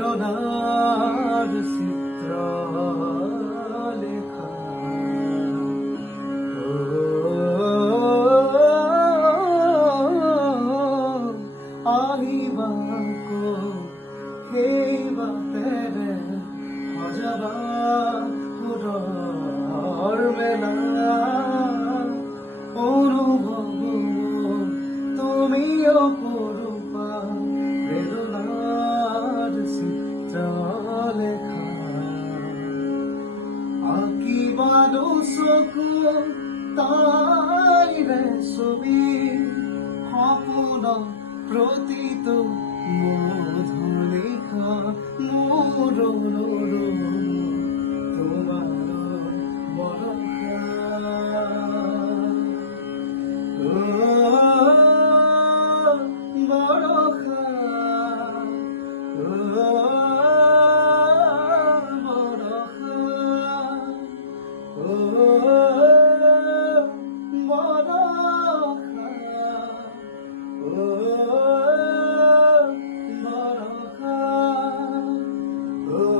প্রেরণার চিত্র লেখা আহিবা কো এই বাতেৰে সজাবা সুৰৰ মেলা অনুভৱ তুমি অপৰূপা প্ৰেৰণাৰ চিত্ৰ লেখা আঁকিবানো চকু তাইৰে ছবি সপোন প্ৰতিটো মধুৰ